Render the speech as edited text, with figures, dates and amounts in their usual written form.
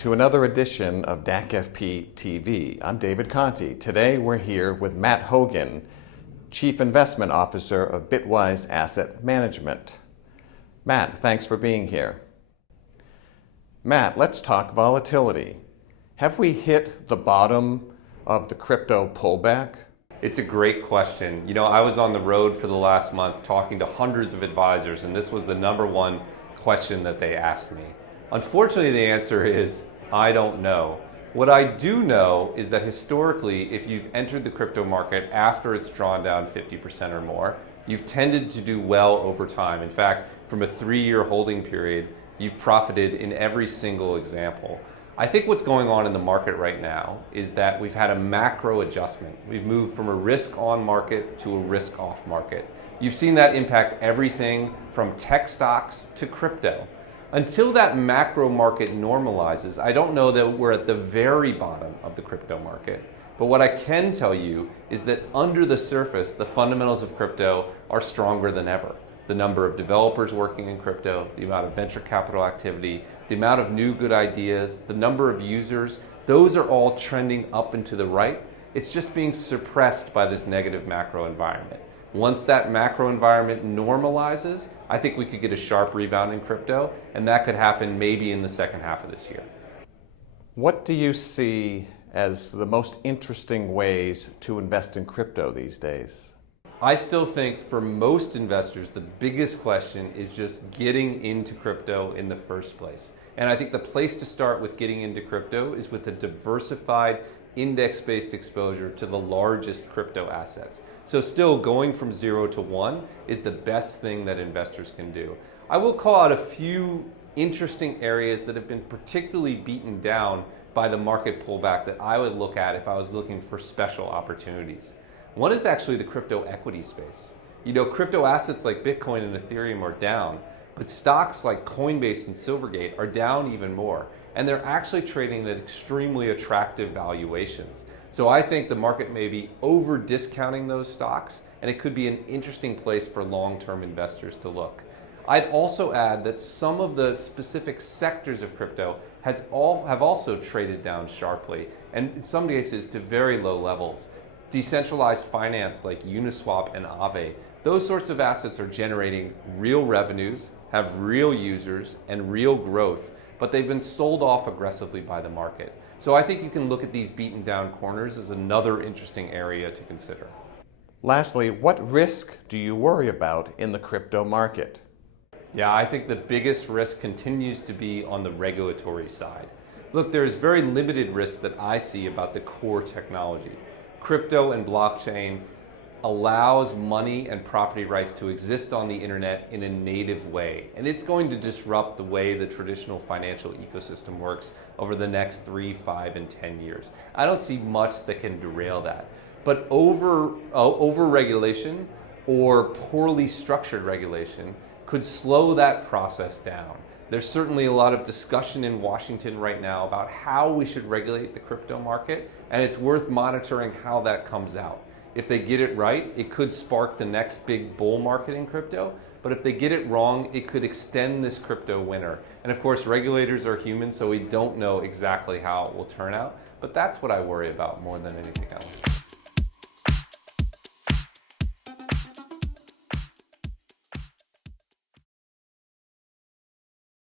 to another edition of DAC-FP TV. I'm David Conti. Today we're here with Matt Hougan, Chief Investment Officer of Bitwise Asset Management. Matt, thanks for being here. Matt, let's talk volatility. Have we hit the bottom of the crypto pullback? It's a great question. You know, I was on the road for the last month talking to hundreds of advisors, and this was the number one question that they asked me. Unfortunately, the answer is, I don't know. What I do know is that historically, if you've entered the crypto market after it's drawn down 50% or more, you've tended to do well over time. In fact, from a 3-year holding period, you've profited in every single example. I think what's going on in the market right now is that we've had a macro adjustment. We've moved from a risk-on market to a risk-off market. You've seen that impact everything from tech stocks to crypto. Until that macro market normalizes, I don't know that we're at the very bottom of the crypto market. But what I can tell you is that under the surface, the fundamentals of crypto are stronger than ever. The number of developers working in crypto, the amount of venture capital activity, the amount of new good ideas, the number of users, those are all trending up and to the right. It's just being suppressed by this negative macro environment. Once that macro environment normalizes, I think we could get a sharp rebound in crypto, and that could happen maybe in the second half of this year. What do you see as the most interesting ways to invest in crypto these days? I still think for most investors, the biggest question is just getting into crypto in the first place. And I think the place to start with getting into crypto is with a diversified index-based exposure to the largest crypto assets. So still going from 0 to 1 is the best thing that investors can do. I will call out a few interesting areas that have been particularly beaten down by the market pullback that I would look at if I was looking for special opportunities. One is actually the crypto equity space. You know, crypto assets like Bitcoin and Ethereum are down, but stocks like Coinbase and Silvergate are down even more. And they're actually trading at extremely attractive valuations. So I think the market may be over discounting those stocks, and it could be an interesting place for long-term investors to look. I'd also add that some of the specific sectors of crypto have also traded down sharply, and in some cases to very low levels. Decentralized finance like Uniswap and Aave, those sorts of assets are generating real revenues, have real users, and real growth, but they've been sold off aggressively by the market. So I think you can look at these beaten down corners as another interesting area to consider. Lastly, what risk do you worry about in the crypto market? Yeah, I think the biggest risk continues to be on the regulatory side. Look, there is very limited risk that I see about the core technology. Crypto and blockchain allows money and property rights to exist on the internet in a native way. And it's going to disrupt the way the traditional financial ecosystem works over the next 3, 5, and 10 years. I don't see much that can derail that. But over-regulation or poorly structured regulation could slow that process down. There's certainly a lot of discussion in Washington right now about how we should regulate the crypto market, and it's worth monitoring how that comes out. If they get it right, it could spark the next big bull market in crypto, but if they get it wrong, it could extend this crypto winter. And of course, regulators are human, so we don't know exactly how it will turn out, but that's what I worry about more than anything else.